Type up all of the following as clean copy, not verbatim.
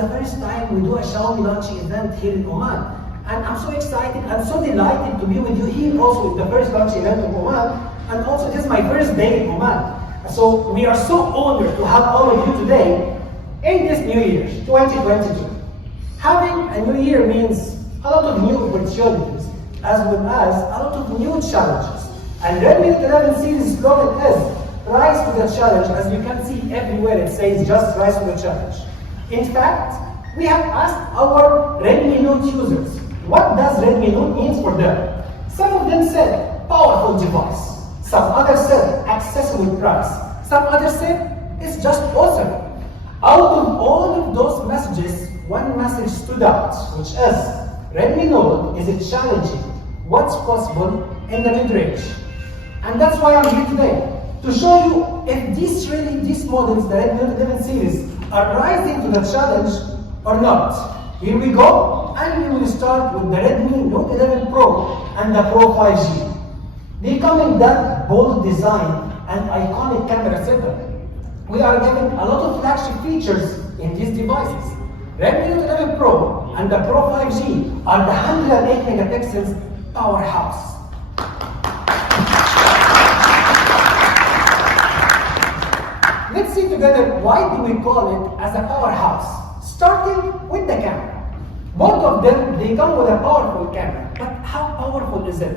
the first time we do a Xiaomi launch event here in Oman. And I'm so excited and so delighted to be with you here also in the first launch event of Oman. And also, this is my first day in Oman. So we are so honored to have all of you today in this new year, 2022. Having a new year means a lot of new opportunities, as well as a lot of new challenges. And Redmi Note 11 series slogan is Rise to the Challenge. As you can see everywhere, it says just Rise to the Challenge. In fact, we have asked our Redmi Note users, what does Redmi Note mean for them? Some of them said, powerful device. Some others said, accessible price. Some others said, it's just awesome. Out of all of those messages, one message stood out, which is, Redmi Note is challenging what's possible in the mid-range. And that's why I'm here today, to show you if these models, the Redmi Note 11 series, are rising to the challenge or not. Here we go, and we will start with the Redmi Note 11 Pro and the Pro 5G. They come in that bold design and iconic camera setup. We are given a lot of flagship features in these devices. Redmi Note 11 Pro and the Pro 5G are the 108 megapixels powerhouse. Let's see together why do we call it as a powerhouse. Starting with the camera. Both of them, they come with a powerful camera. But how powerful is it?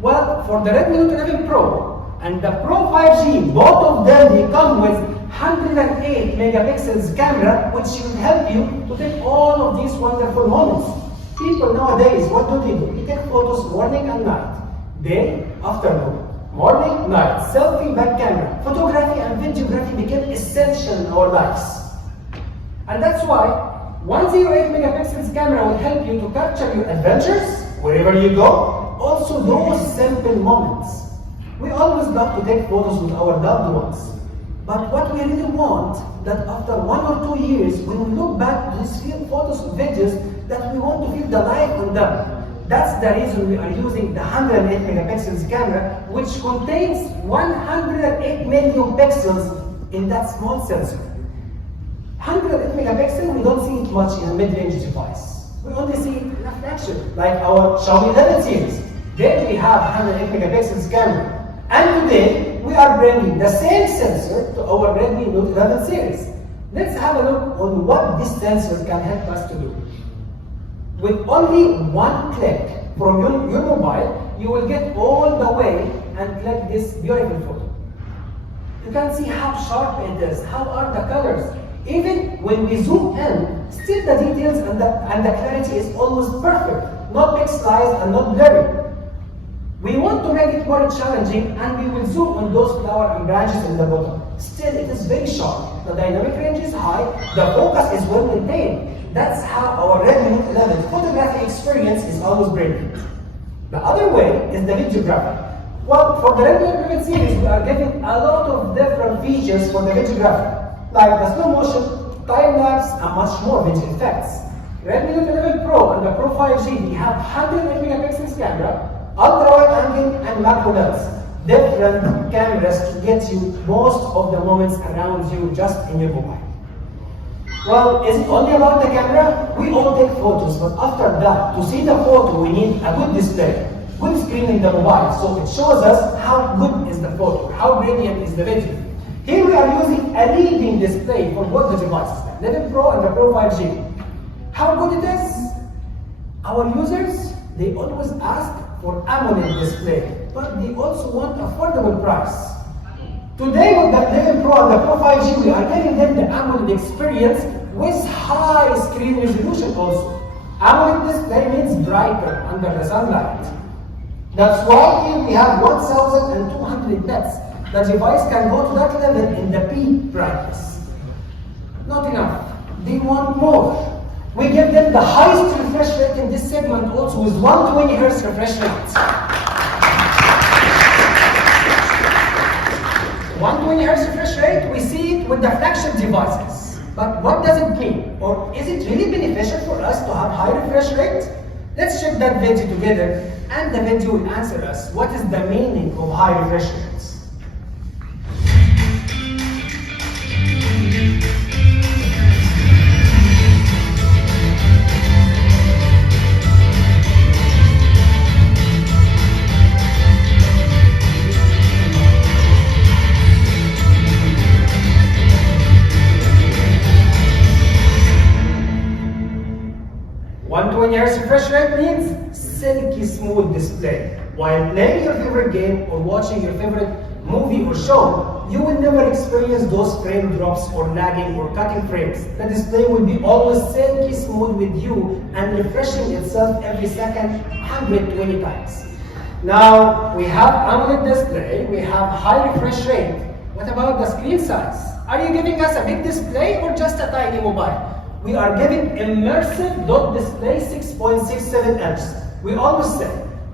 Well, for the Redmi Note 11 Pro and the Pro 5G, both of them, they come with 108 megapixels camera, which will help you to take all of these wonderful moments. People nowadays, what do? They take photos morning and night, day, afternoon, morning, night, selfie, back camera. Photography and videography became essential in our lives. And that's why 108 megapixels camera will help you to capture your adventures, wherever you go. Also, those simple moments. We always love to take photos with our loved ones. But what we really want, that after 1 or 2 years, when we look back to these photos and videos, that we want to feel the life on them. That's the reason we are using the 108 megapixels camera, which contains 108 million pixels in that small sensor. 108 megapixels, we don't see it much in a mid-range device. We only see it in a flagship, like our Xiaomi 11 series. There we have 108 megapixels camera. And today, we are bringing the same sensor to our Redmi Note 11 series. Let's have a look on what this sensor can help us to do. With only one click from your mobile, you will get all the way and click this beautiful photo. You can see how sharp it is, how are the colors. Even when we zoom in, still the details and the clarity is almost perfect, not pixelized and not blurry. We want to make it more challenging, and we will zoom on those flowers and branches in the bottom. Still, it is very sharp. The dynamic range is high. The focus is well maintained. That's how our Redmi Note 11 photography experience is always brilliant. The other way is the videography. Well, for the Redmi Note 11 series, we are getting a lot of different features for the videography, like the slow motion, time lapse, and much more video effects. Redmi Note 11 Pro and the Pro 5G, we have 108 megapixels camera, ultra-wide angle and macro lens, different cameras to get you most of the moments around you just in your mobile. Well, is it only about the camera? We all take photos, but after that, to see the photo, we need a good display, good screen in the mobile, so it shows us how good is the photo, how brilliant is the video. Here we are using a leading display for both the devices, the 11 Pro and the Pro 5G. How good it is? Our users, they always ask for AMOLED display, but they also want affordable price. Today with the 11 Pro and the Pro 5G, we are giving them the AMOLED experience with high screen resolution also. AMOLED display means brighter under the sunlight. That's why here we have 1200 nits. The device can go to that level in the peak brightness. Not enough. They want more. We give them the highest refresh rate in this segment also with 120 Hz refresh rate. 120 Hz refresh rate, we see it with the flagship devices. But what does it mean? Or is it really beneficial for us to have high refresh rate? Let's check that video together, and the video will answer us what is the meaning of high refresh rates. refresh rate means silky smooth display. While playing your favorite game or watching your favorite movie or show, you will never experience those frame drops or lagging or cutting frames. The display will be always silky smooth with you and refreshing itself every second 120 times. Now, we have AMOLED display, we have high refresh rate. What about the screen size? Are you giving us a big display or just a tiny mobile? We are giving immersive dot display 6.67 inches. We always say,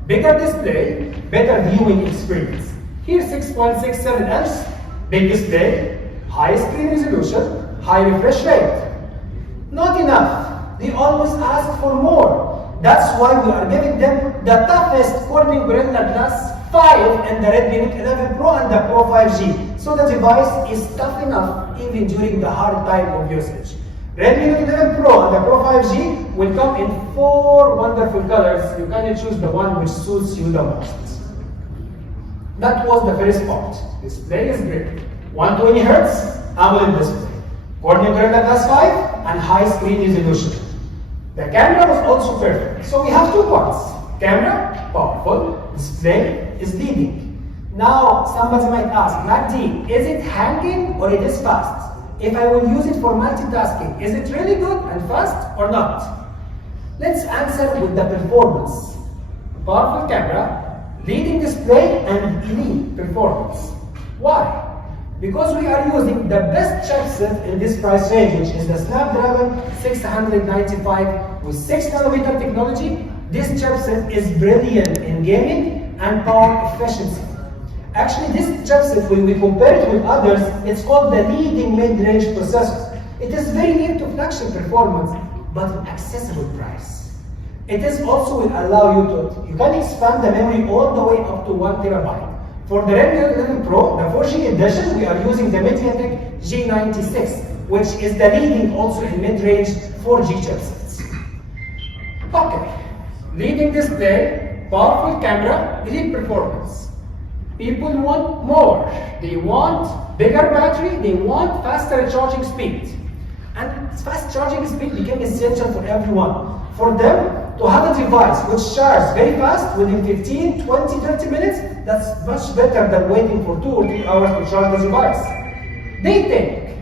bigger display, better viewing experience. Here 6.67 inches, big display, high screen resolution, high refresh rate. Not enough. They always ask for more. That's why we are giving them the toughest Corning Gorilla Glass 5 in the Redmi Note 11 Pro and the Pro 5G. So the device is tough enough even during the hard time of usage. Redmi Note 11 Pro and the Pro 5G will come in 4 wonderful colors. You can choose the one which suits you the most. That was the first part. Display is great. 120 Hz AMOLED display. Corning Gorilla Glass 5 and high screen resolution. The camera was also perfect. So we have 2 parts. Camera, powerful. Display is leading. Now somebody might ask, Magdi, is it hanging or it is fast? If I will use it for multitasking, is it really good and fast or not? Let's answer with the performance. Powerful camera, leading display and elite performance. Why? Because we are using the best chipset in this price range, which is the Snapdragon 695 with 6nm technology. This chipset is brilliant in gaming and power efficiency. Actually, this chipset, when we compare it with others, it's called the leading mid-range processor. It is very near to flagship performance, but accessible price. It is also will allow you can expand the memory all the way up to 1 terabyte. For the Redmi Note 11 Pro, the 4G edition, we are using the MediaTek G96, which is the leading also in mid-range 4G chipsets. Okay, leading display, powerful camera, elite performance. People want more. They want bigger battery, they want faster charging speed. And fast charging speed became essential for everyone. For them to have a device which charges very fast within 15, 20, 30 minutes, that's much better than waiting for 2 or 3 hours to charge the device. They think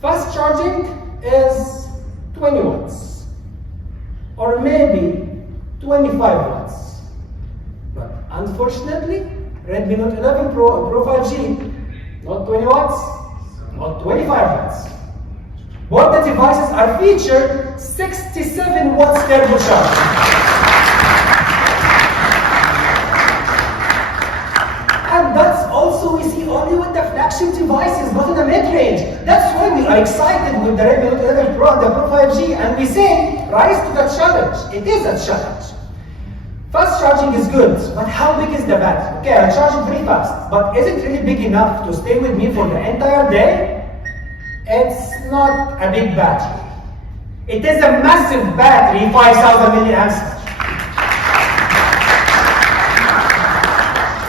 fast charging is 20 watts or maybe 25 watts. But unfortunately, Redmi Note 11 Pro and Pro 5G, not 20 watts, not 25 watts. Both the devices are featured 67 watts turbocharging. And that's also we see only with the flagship devices, not in the mid-range. That's why we are excited with the Redmi Note 11 Pro and the Pro 5G, and we say, rise to the challenge. It is a challenge. Fast charging is good, but how big is the battery? Okay, I charge it very fast, but is it really big enough to stay with me for the entire day? It's not a big battery. It is a massive battery, 5,000 milliamps.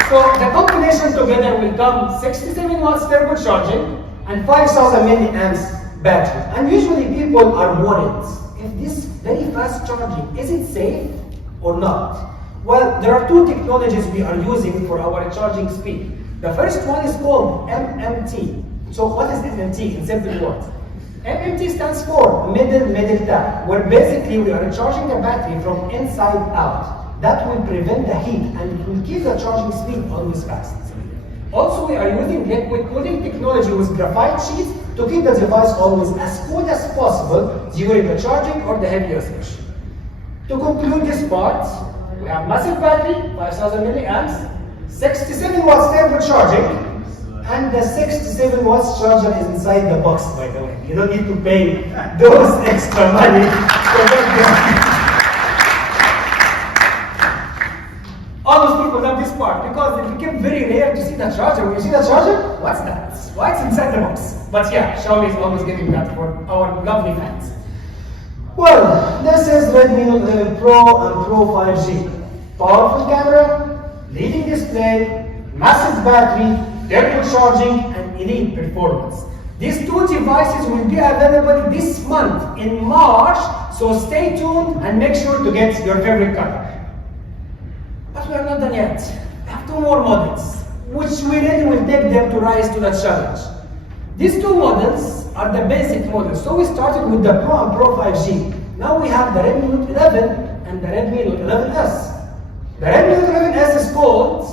So the combination together will come 67 watts turbocharging and 5,000 milliamps battery. And usually people are worried if this very fast charging, is it safe or not? Well, there are 2 technologies we are using for our charging speed. The first one is called MMT. So what is MMT in simple words? MMT stands for middle tap, where basically we are charging the battery from inside out. That will prevent the heat and it will keep the charging speed always fast. Also, we are using liquid cooling technology with graphite sheets to keep the device always as cool as possible during the charging or the heavy usage. To conclude this part, we have massive battery, 5,000 milliamps, 67 watts turbocharging, and the 67 watts charger is inside the box, by the way. You don't need to pay those extra money to get them. Almost people love this part because it became very rare to see the charger. When you see the charger, what's that? Why it's inside the box? But yeah, Xiaomi is always giving that for our lovely fans. Well, this is Redmi Note 11 Pro and Pro 5G. Powerful camera, leading display, massive battery, turbocharging, and elite performance. These two devices will be available this month in March, so stay tuned and make sure to get your favorite color. But we are not done yet. We have two more models, which we really will take them to rise to the challenge. These two models are the basic models. So we started with the Pro and Pro 5G. Now we have the Redmi Note 11 and the Redmi Note 11s. The Redmi Note 11s is called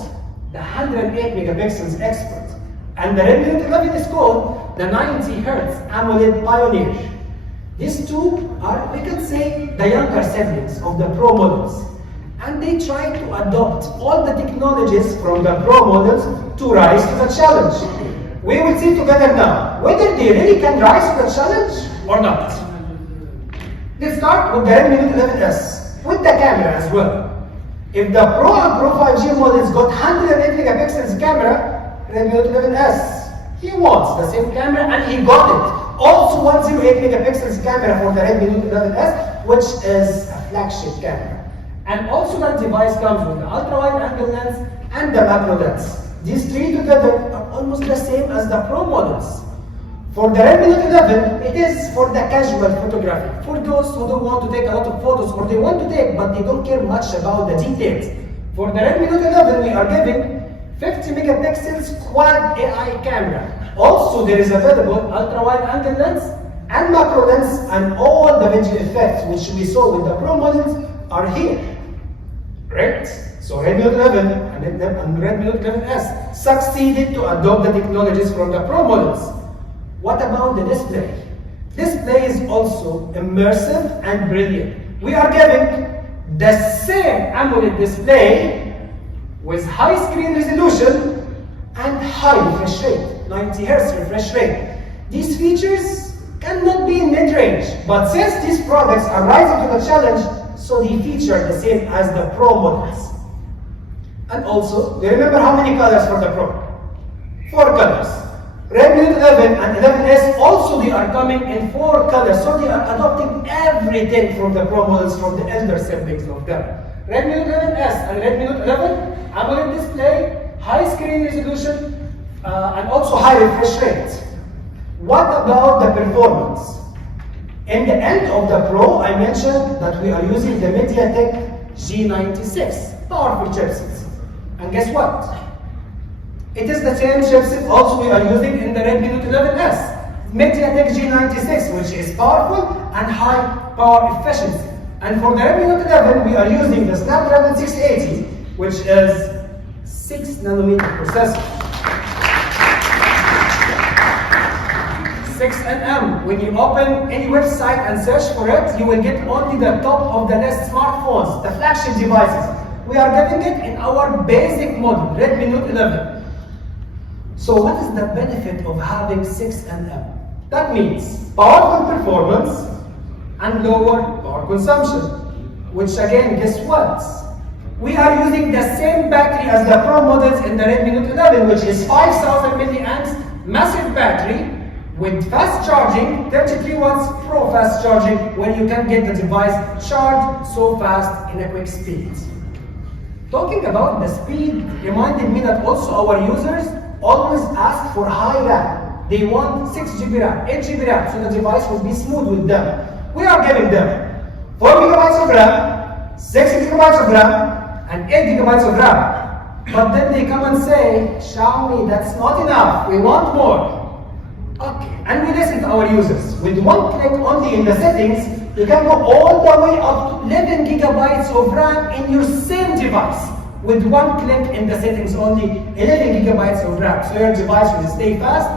the 108 megapixels Expert, and the Redmi Note 11 is called the 90 Hz AMOLED Pioneer. These two are, we can say, the younger siblings of the Pro models, and they try to adopt all the technologies from the Pro models to rise to the challenge. We will see together now whether they really can rise to the challenge or not. Let's start with the Redmi Note 11s, with the camera as well. If the Pro and Pro 5G models got 108 megapixels camera, Redmi Note 11s, he wants the same camera and he got it. Also 108 megapixels camera for the Redmi Note 11s, which is a flagship camera. And also that device comes with the ultra-wide angle lens and the macro lens. These three together are almost the same as the Pro models. For the Redmi Note 11, it is for the casual photography. For those who don't want to take a lot of photos, or they want to take but they don't care much about the details. For the Redmi Note 11, we are giving 50 megapixels quad AI camera. Also, there is available ultra-wide angle lens and macro lens, and all the visual effects which we saw with the Pro models are here. Right? So Redmi Note 11 and Redmi Note 11s succeeded to adopt the technologies from the Pro models. What about the display? Display is also immersive and brilliant. We are giving the same AMOLED display with high screen resolution and high refresh rate, 90 Hz refresh rate. These features cannot be in mid-range, but since these products are rising to the challenge, so they feature the same as the Pro models. And also, do you remember how many colors for the Pro? 4 colors. Redmi Note 11 and 11s also they are coming in 4 colors, so they are adopting everything from the Pro models, from the elder siblings of them. Redmi Note 11s and Redmi Note 11 AMOLED display, high screen resolution, and also high refresh rate. What about the performance? In the end of the Pro, I mentioned that we are using the MediaTek G96 powerful chipsets, and guess what? It is the same chipset also we are using in the Redmi Note 11s, MediaTek G96, which is powerful and high power efficiency. And for the Redmi Note 11, we are using the Snapdragon 680, which is 6 nanometer processor. 6nm. When you open any website and search for it, you will get only the top of the list smartphones, the flagship devices. We are getting it in our basic model, Redmi Note 11. So what is the benefit of having 6nm? That means powerful performance and lower power consumption. Which again, guess what? We are using the same battery as the Pro models in the Redmi Note 11, which is 5000 milliamps, massive battery with fast charging, 33 watts Pro fast charging, where you can get the device charged so fast in a quick speed. Talking about the speed reminded me that also our users always ask for high RAM. They want 6 GB RAM, 8 GB RAM, so the device will be smooth with them. We are giving them 4 GB of RAM, 6 GB of RAM, and 8 GB of RAM. But then they come and say, Xiaomi, that's not enough, we want more. Okay, and we listen to our users. With one click only in the settings, you can go all the way up to 11 GB of RAM in your same device. With one click in the settings only, 11 GB of RAM. So your device will stay fast,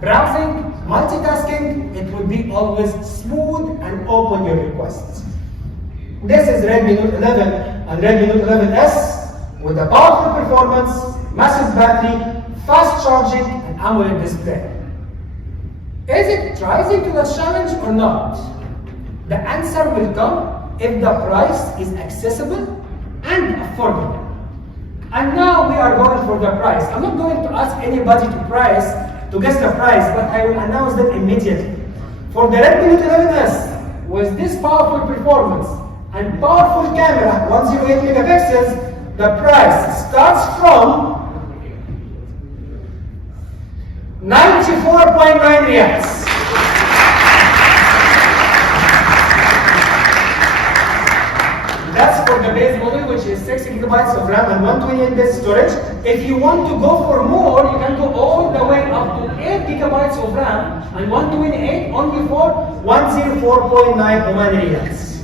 browsing, multitasking, it will be always smooth and open your requests. This is Redmi Note 11 and Redmi Note 11s with a powerful performance, massive battery, fast charging, and AMOLED display. Is it rising to the challenge or not? The answer will come if the price is accessible and affordable. And now we are going for the price. I'm not going to ask anybody to guess the price, but I will announce them immediately. For the Redmi Note 11s, with this powerful performance and powerful camera, 108 megapixels, the price starts from 94.9 riyals. That's for the base model, which is 6 gigabytes of RAM and 128 storage. If you want to go for more, you can go all the way up to 8 gigabytes of RAM and 128 only for 104.9 Omani riyals.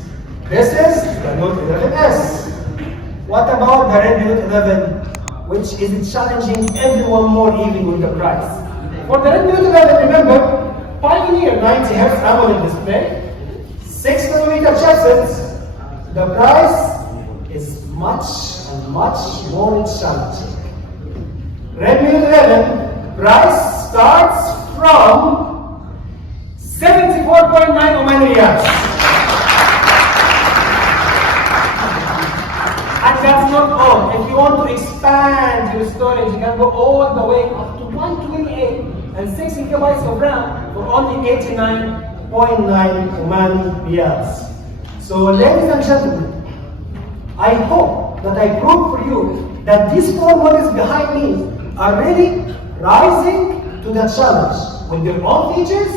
This is the Note 11s. What about the Redmi Note 11, which is challenging everyone more even with the price? For the Redmi Note 11, remember, Pioneer 90 Hz AMOLED display, 6nm chipset. The price is much and much more challenging. Redmi Note 11 price starts from 74.9 Omani riyals. And that's not all. If you want to expand your storage, you can go all the way up to 128 and 6 gigabytes of RAM for only 89.9 Omani riyals. So, ladies and gentlemen, I hope that I proved for you that these four models behind me are really rising to the challenge with their own features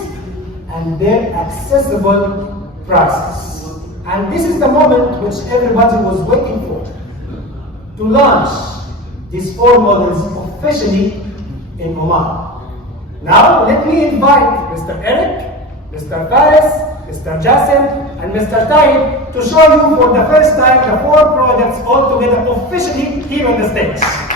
and their accessible prices. And this is the moment which everybody was waiting for, to launch these four models officially in Oman. Now, let me invite Mr. Eric, Mr. Faris, Mr. Jassim, and Mr. Taib to show you for the first time the four products all together officially here on the stage.